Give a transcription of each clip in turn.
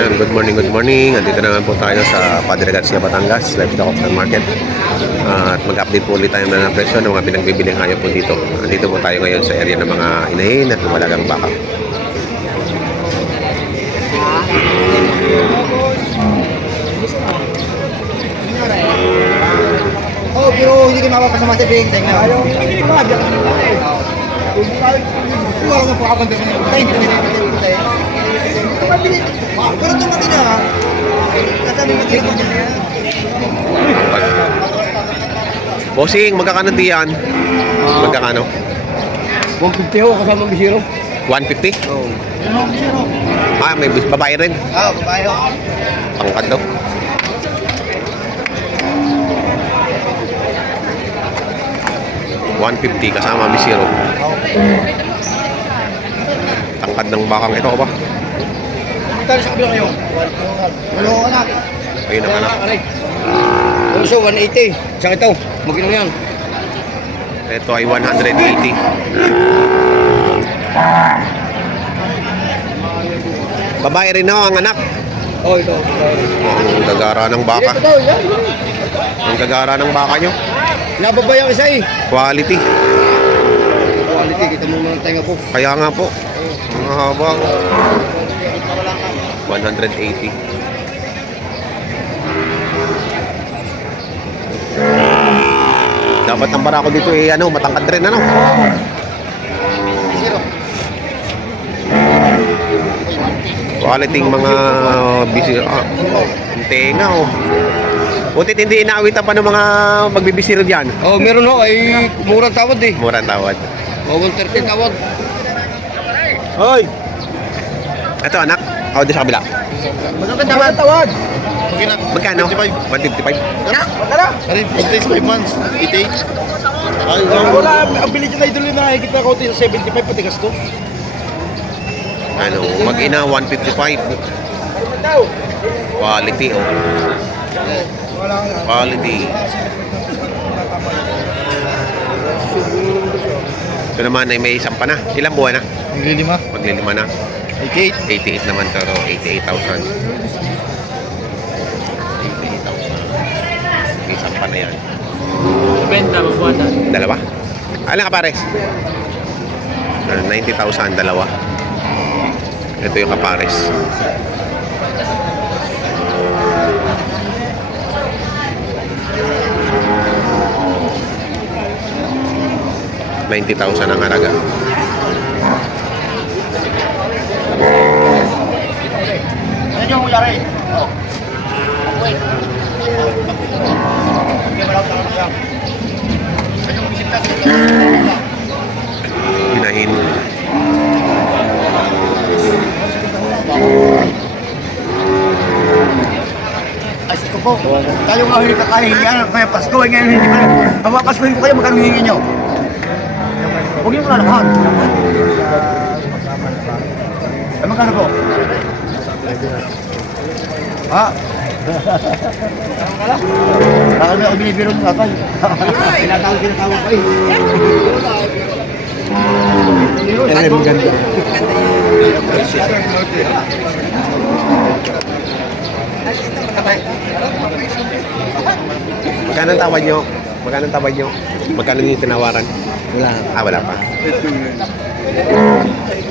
Ayan, good morning, good morning. Andito naman po tayo sa Padre Garcia, Batangas, Livestock Auction Market. At mag-update po ulit tayo ng presyo ng mga pinagbibiling hayop po dito. Andito po tayo ngayon sa area ng mga inahin at lumalagang baka. Oh, pero hindi kayo mapapasama sa bigay tayo ngayon. Ayaw, hindi ba? Wala na po ako ng tayo. Pero tumati na ha. Kasabi mo tayo niya. Bossing, magkakano diyan? Magkakano? 150 ho, kasama ng bisiro. 150? Oo. Ah, may babae rin. Oo, babae ho. Pangkad daw. $150 kasama bisiro. Tangkad ng bakang ito ba? Talo sa kabila kayo. Ano ko anak? Ayun ang anak. Also, 180. Saan ito? Mag-inom yan. Ito ay 180. Babae rin ako ang anak. Oh, ito. Ang gagara ng baka. Ito, yan. Ang gagara ng baka nyo. Nababa yung isa eh. Quality. Quality, kita mo mga tenga po. Kaya nga po. Ang haba. 180. Dapat ang barako dito eh ano, matangkad rin ano. Quality mga bisiro. Ang tenga oh. Butit hindi inaawitan pa ng mga magbibisiro dyan. Oh, meron ho. Ay, murang tawad eh. Murang tawad. Oh, 130 tawad. Hoy! Ito anak. O, di sa kabila. Magkakang tawad. Magkano? 155. Tara, tara. Ay, 5 months, 88. Ay, Wala, ang bilis na idol na nakikita ko sa 75 pati gasto. Ano, mag-ina 155. Quality oh. Quality. Ito naman ay may isang pa na. Ilang buwan na? naglilima. Maglilima na. 88. 88 naman pero 88,000. 88,000. May isang pa na yan. Benta, magbuwata. Dalawa? Alang kapares? 90,000 dalawa. Ito yung kapares. $90,000 ang halaga. Ano yung uyari? Oh. Wait. Hinahin. Ay, ito po. Tayo nga hindi kakahihiyan. Kaya Pasko, ngayon hindi pa. Papapaskuhin ko kayo, magkano hihingi nyo? Huwag yung lalakad. Ay, magkano po? Ha? Bakit may ako binibiro ng tatay? Tinatawag ko eh. Ano yung maganda? Magkano ang tawad nyo? Magkano ang tawad nyo? Magkano yung tinawaran? Wala. Ah, wala pa.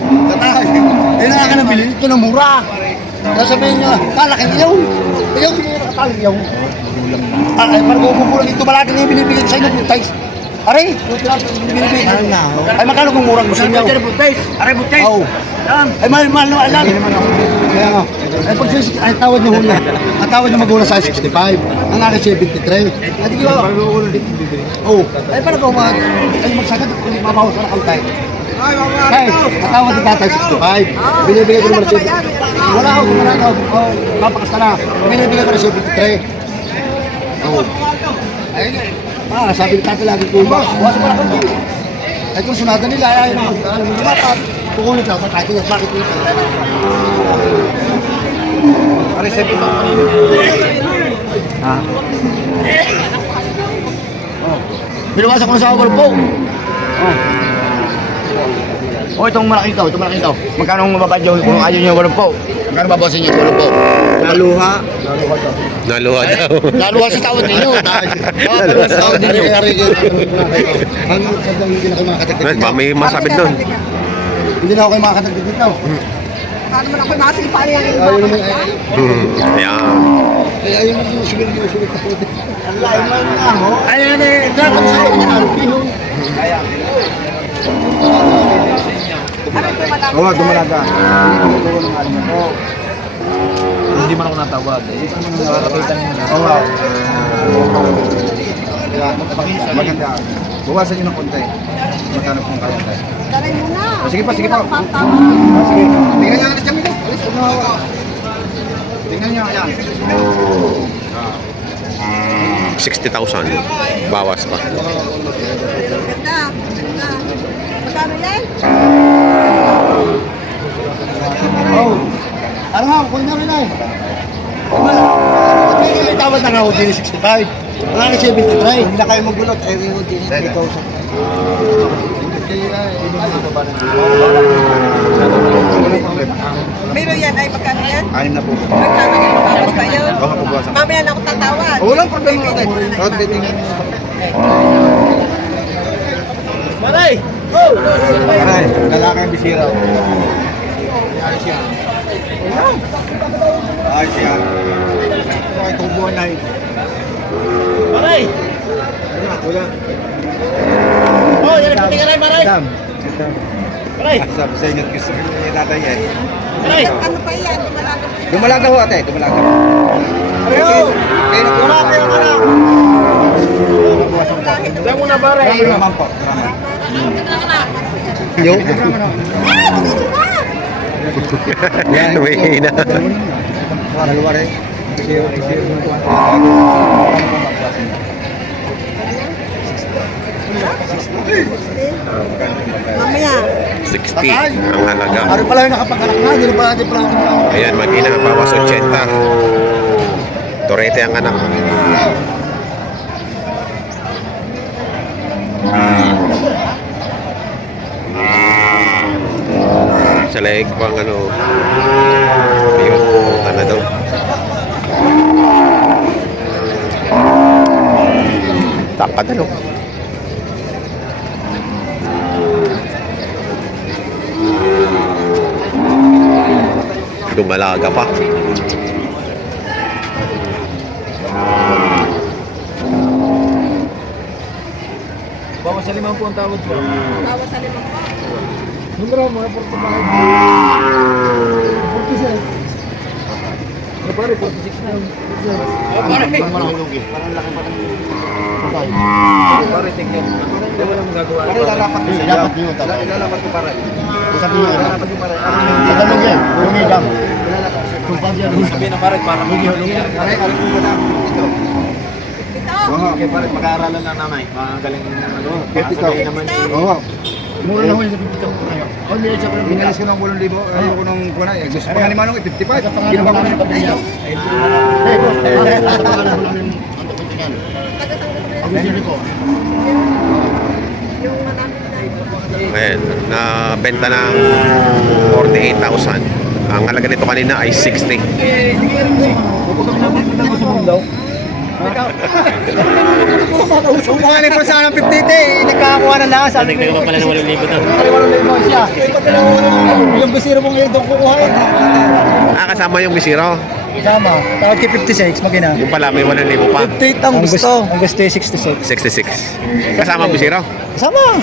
Tatay, hindi na ka nabili ito na mura. Sasabihin niya, kalaki iyaw. Iyaw, hindi na katalo iyaw. Ay, parang kumura dito, malaki na yung binibigay ko sa inyo, butais. Aray, binibigay ko. Ay, magkano kung murang gusto niyo? Aray, butais. Oo. Ay, mahal na alam. Kaya nga. Ay, pag ay, tawad niyo hula. Ang tawad niyo mag-una sa 65. Ang akin 73. Ay, di ba? Oo. Ay, parang kung ay, magsagad, kung mabawas ka na kautay. Ay, matawad ni tatay 65. Binibigay ko naman na 70. Wala ako, wala ako. Oh, papakas ka na. Binibigay ko na 73. Oo. Ay, sabi ni tatay lagi ko ba? Bukas mo na kung di. Ay, kung sunada nila, ay, dapat. Kukulit lang sa tatay. Bakit yun? Aray, 70 pa kanina. Ha? Oh. Binawasan ko na sa overpo. Oh. O itong malaki to, itong malaki to. Magkano ang mababad nyo? Kung ayaw nyo, 80. Magkano babasin nyo? 80. Naluha. Naluha daw. Naluha sa tawad ninyo. Naluha sa tawad ninyo. Hanggang sa dang hindi na kayo makakatagdag. Ba, may masabit doon. Hindi na ako kayo makakatagdag dito. Paano naman ako masipa yan? Ayaw naman ay. Ayan. Ay, ayaw naman yung sulit ka po. Ang lain mo nga ho. Ayan eh. Dapat sa iyo. Ano ito malaki? Oo, dumalaga. Hindi man ako natawag. Nakakakita niyo na. Oo. Maganda. Buwasan nyo ng konti. Magkano pong kaya tayo. Dalay mo na. Sige pa, sige pa. Pagtawa. Sige. Tingnan nyo ang dyan. Alis, huwag mahawa. Tingnan nyo. Ayan. 60,000. Bawas pa. Ganda. Ganda. Magkano yan? Oh. Ano nga, kung na rin ay. May tawad na nga ako din 65. Wala na 73. Hindi na kayo magulot. Ayaw yung din 3,000. Meron yan ay magkano yan? Anim na po. Magkano yan? Mabawas ba yun? Oo, mabawasan. Mamaya na ako tatawad. Walang problema natin. Tawad titingnan. Maray! Maray, lalaki ang bisira. Ayos yan. Ayos yan. Ay, tubuhan na yun. Maray! Wala. Oh, yan ang puti ka rin, Maray! Maray! Sabi sa inyo, gusto ko yung tatay eh. Maray! Ano pa yan? Dumalaga pa yan. Dumalaga ho ate, dumalaga. Ayo! Kayo na pula kayo ka na! Diyan muna pare! Marami naman po. Yo! May hina. Dalawa rin. Mamaya. 60 ang halaga. Ano pala yung nakapagkanak na? Hindi na pala natin pala natin. Ayan, mag-ina. Bawas 80. Torete ang anak. Sa leeg pang ano. Ayun, ano daw. Tapadalo. Dumalaga pa. Bawas sa 50 ang tawad ko. Bawas sa 5 po. Numero mo, report ba? 46. Ano pare, 46 na. Parang malaki lugi. Parang laki pa rin. Pare, tingnan. Hindi mo lang magagawa. Pare, lalapat ko siya. Lalapat nyo. Lalapat ko pare. Sabi nyo. Lalapat ko pare. Tagalog yan. Lumidam. Kung pag yan. Sabihin na pare, parang Pare, alam ko ba na? Ito. Ito. Okay, pare, mag-aaralan lang nanay. Magaling ano. Sasabihin naman Oo. Mura na ho yung sa 50 ko na yun. Oh, binalis ko ng 8,000. Ayoko nung kuna. Gusto pa nga ni Manong 55. Ginawa ko ng pabili. Hey, bro. Ako sino ko. Yung manamit na. Ayan, na benta ng 48,000. Ang halaga nito kanina ay 60. Kung ano po sana ng 50 eh, nagkakakuha na lang. Sabi ko pa pala ng 8,000 to. 8,000 siya. Yung bisiro mo ngayon doon kukuhain. Kasama yung bisiro. Kasama. Tawad kay 56, magina. Yung pala may 1,000 pa. 58 ang gusto. Ang gusto ay 66. 66. Kasama ang bisiro. Kasama.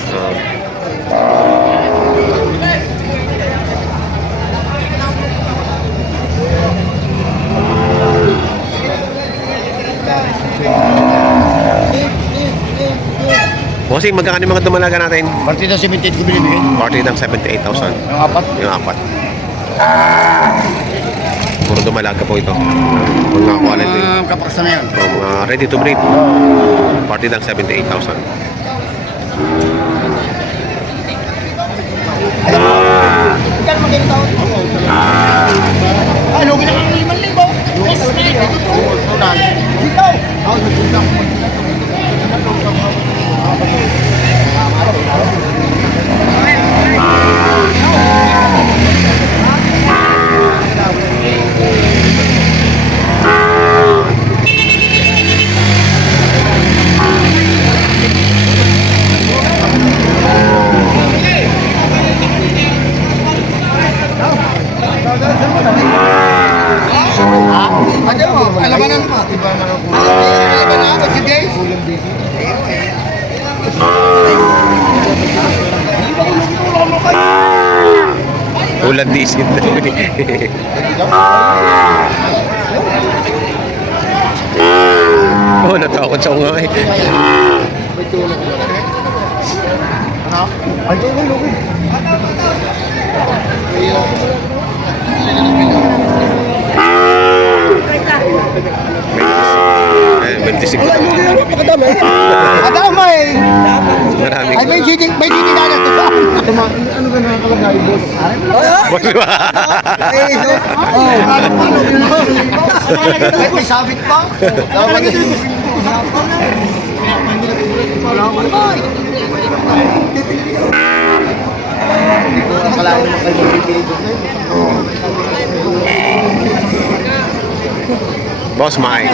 Bossing, magkano yung mga dumalaga natin? Partida 78 ko binibigay. Party ng 78,000. Yung apat. Yung apat. Puro dumalaga po ito. Mga quality. Kapaksa na yan. Mga ready to breed. Party ng 78,000. Ikan mo ganito. Ano, ginagawa ng 5,000? Yes, mate. Dito. Ano mo? Alam mo na mo. Alam mo na ako, si Jace. Ulan disit. Oh, natakot sa nga eh. Ay, tulog. Ay, 25. Kadamay! Marami. Ay, may cheating na lang ito. Ano ka nakakalagay, boss? Ay, may sabit pa. Boss Mike.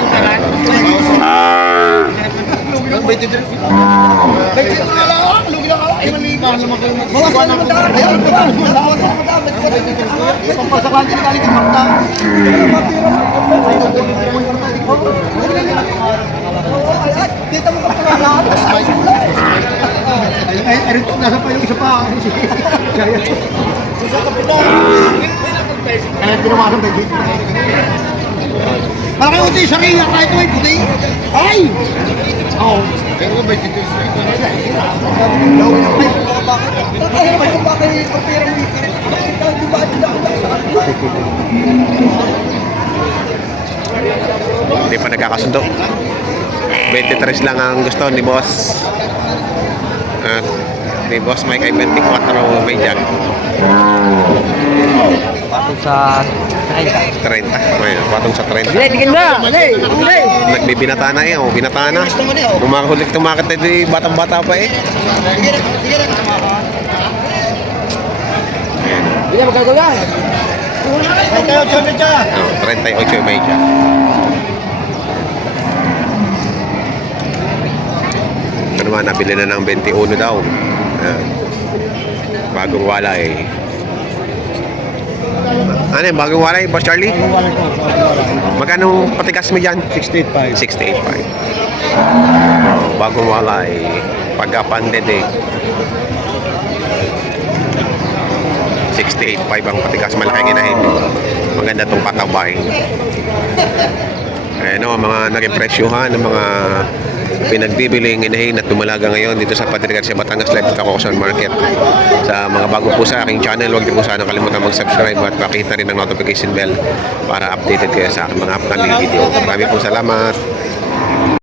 Ay, rito, nasa pa yung isa pa. Ay, pinawasan ba dito? Malaki uti, sarili kahit may puti. Ay! Oo. Pero ba dito Hindi pa nagkakasundo. 23 lang ang gusto ni boss. At ni boss Mike ay 24 may dyan. Patong sa 30. Ayun, patong sa 30. Tigil ba? Alay! Alay! Nagbibinata na eh. Oh, binata na. Tumakit na di batang-bata pa eh. Hindi na magkagawa. Ay, tayo, chome siya. Oh, 38 may dyan. Ano naman, nabili na ng 21 daw. Ayan. Bagong walay. Ano yung bagong walay, Boss Charlie? Magkano patikas mo dyan? 68.5. 68.5. Bagong walay. Pagka-panded eh. 68.5 ang patikas. Malaking inahin. Maganda itong patabahin. Ayan o, mga naging presyuhan ng mga pinagbibiling inahin at dumalaga ngayon dito sa Padre Garcia Batangas Live sa Cocosan Market. Sa mga bago po sa aking channel, huwag niyo po sana kalimutan mag-subscribe at pakita rin ang notification bell para updated kayo sa aking mga upcoming video. Maraming po salamat.